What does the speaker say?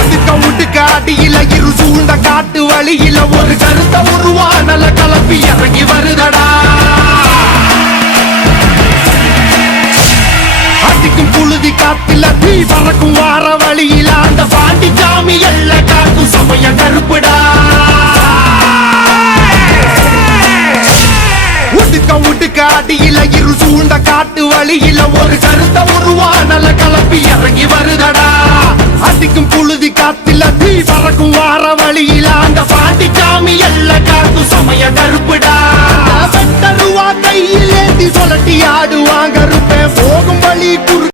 அடியில இரு சூழ்ந்த காட்டு வழியில ஒரு கருத்த உருவானல கலப்பி இறங்கி வருதடா. அடிக்கும் புழுதி காத்துல தீ பறக்கும் வார வழியில அந்த பாண்டி சாமி எல்ல காக்கும் சமய கருப்புடா. உடுக்க அடியில இரு சூழ்ந்த காட்டு வழியில ஒரு கருத்த உருவானல கலப்பி இறங்கி வருதடா. அடிக்கும் புழுதி காத்துல தீ பறக்கும் வார வழியில அந்த பாண்டி சாமி எல்ல காக்கும் சமய கருப்புடா. வெட்டருவா கையில் ஏந்தி சொல்லட்டி ஆடுவாங்க இருப்பேன் போகும் வழி குறு